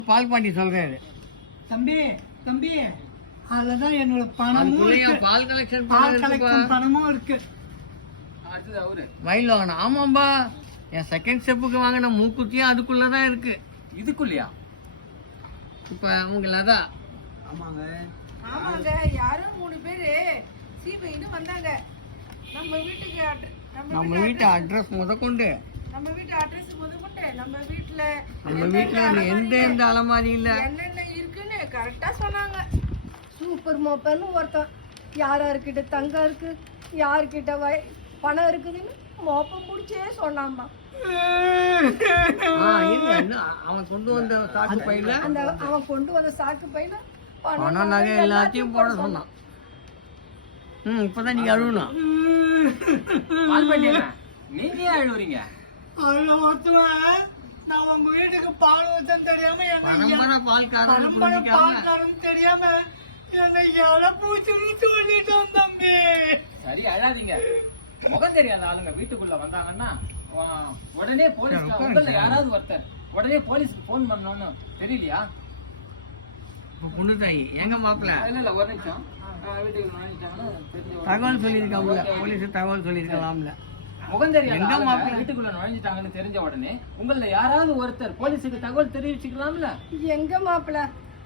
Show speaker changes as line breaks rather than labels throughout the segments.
பால் பாண்டி சொல்றாரு.
தம்பி தம்பி அதுலதான் என்னோட பணமும்
பால் கலெக்ஷன்
பணமும் இருக்கு.
வயல் வாங்கின ஆமாம்பா. என் செகண்ட் ஸ்டெப்புக்கு வாங்கின மூக்குத்தியும் அதுக்குள்ளதான் இருக்கு.
இதுக்குள்ளயா?
இப்ப உங்களை அதான்.
ஆமாங்க
ஆமாங்க, யாரும் 3 பேரு சீபைன்னு வந்தாங்க. நம்ம வீட்டு
அட்ரஸ் முதற்கொண்டு
நம்ம வீட்டுல
எந்த அலமாரி இல்ல
என்னென்ன இருக்குன்னு கரெக்டா சொன்னாங்க.
சூப்பர் மோப்பர்னு ஒருத்தன் யார்கிட்ட தங்கம் இருக்கு, யார்கிட்ட பணம் இருக்குதுன்னு மோப்பம் முடிச்சே சொன்னாம்பா.
அவன் கொண்டு வந்த சாக்கு பையில
அவன் கொண்டு வந்த சாக்கு பையில
பணம் நகை எல்லாத்தையும் போட சொன்னான். இப்பதான் நீங்க அழுவணும்.
நீங்க அழுவுறீங்க?
நான் உங்க வீட்டுக்கு பால் ஊத்தம் தெரியாம பால்காரன் தெரியாம என்னை பூச்சுன்னு சொல்லிட்டோம் தம்பி.
சரி அழாதீங்க. முகம் தெரியாத ஆளுங்க வீட்டுக்குள்ள வந்தாங்கன்னா உடனே போலீஸ் யாராவது ஒருத்தர் உடனே போலீஸ்க்கு போன் பண்ணணும்னு தெரியலையா?
பொண்ணு தாயி எங்க மாப்பிள்ள
இல்ல ஒரு நிமிஷம். வீட்டுக்கு
தகவல் சொல்லியிருக்காங்கல்ல, போலீஸ் தகவல் சொல்லியிருக்கலாம்ல.
முகம் தெரியாத வீட்டுக்குள்ள நுழைஞ்சிட்டாங்கன்னு தெரிஞ்ச உடனே உங்கள யாராவது ஒருத்தர் போலீஸுக்கு தகவல் தெரிவிச்சுக்கலாம்ல.
எங்க மாப்பிள்ள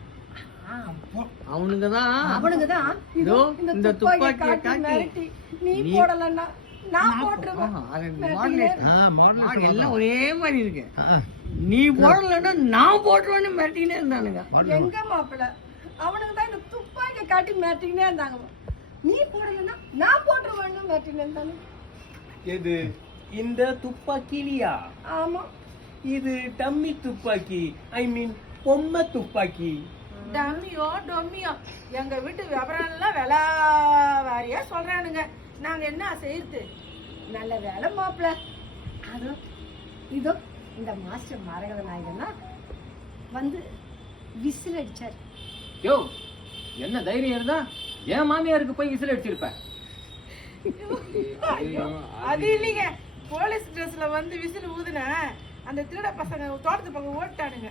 அவனுக்குதான் இதோ இந்த துப்பாக்கியை காட்டி
நீ போடலன்னா நான் போட்டுருவேன்.
எல்லாம் ஒரே மாதிரி இருக்கு. நீ போடலன்னா நான் போட்டுருவேன்னு மிரட்டினே இருந்தானுங்க.
எங்க மாப்பிள்ள அவனுக்கு தான் இந்த துப்பாக்கியை காட்டி மிரட்டினே இருந்தாங்க. நீ போடலன்னா நான் போட்டுருவேன்னு மிரட்டினே இருந்தானுங்க.
எது இந்த துப்பாக்கிலியா?
ஆமா,
இது டம்மி துப்பாக்கி. ஐ மீன் பொம்மை துப்பாக்கி.
டம்மியோ டொம்மியோ எங்க வீட்டு விவரம் எல்லாம் விலை வாரியா சொல்றானுங்க. நாங்க என்ன செய்யறது?
நல்ல வேலை மாப்பிள்ள. அதோ இதோ இந்த மாஸ்டர் மரகத நாயகன்னா வந்து விசில் அடிச்சாரு.
யோ, என்ன தைரியம் இருந்தா என் மாமியாருக்கு போய் விசில் அடிச்சிருப்ப.
அது இல்லைங்க, போலீஸ் ட்ரெஸ்ல வந்து விசில் ஊதுன அந்த திருட பசங்க தோட்டத்து பக்கம் ஓட்டானுங்க.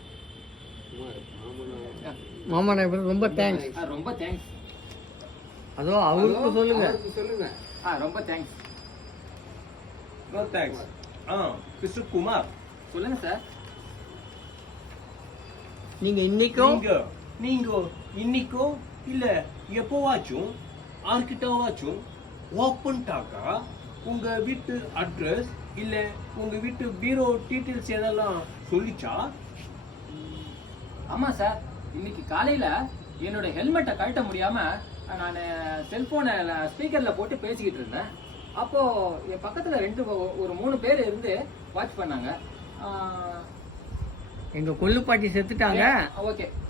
மாமா ரொம்ப தேங்க்ஸ்.
ரொம்ப தேங்க்ஸ்.
அதோ அவருக்கு சொல்லுங்க.
ரொம்ப thanks.
No thanks. Mister Kumar
சொல்லுங்க சார்.
நீங்க
இன்னைக்கோ இல்ல எப்போவாச்சும் யார்கிட்டவாச்சும் ஓப்பன்டாக்கா உங்க வீட்டு அட்ரஸ் இல்ல உங்க வீட்டு பீரோ டீட்டெயில்ஸ் எதெல்லாம் சொல்லிச்சா?
ஆமா சார், இன்னைக்கு காலையில என்னோட ஹெல்மெட்டை கழட்ட முடியாம நான் செல்போனை ஸ்பீக்கர்ல போட்டு பேசிக்கிட்டு இருந்தேன். அப்போ என் பக்கத்துல ஒரு 3 பேர் இருந்து வாட்ச் பண்ணாங்க.
எங்க கொள்ளுப்பாட்டி செத்துட்டாங்க.
ஓகே,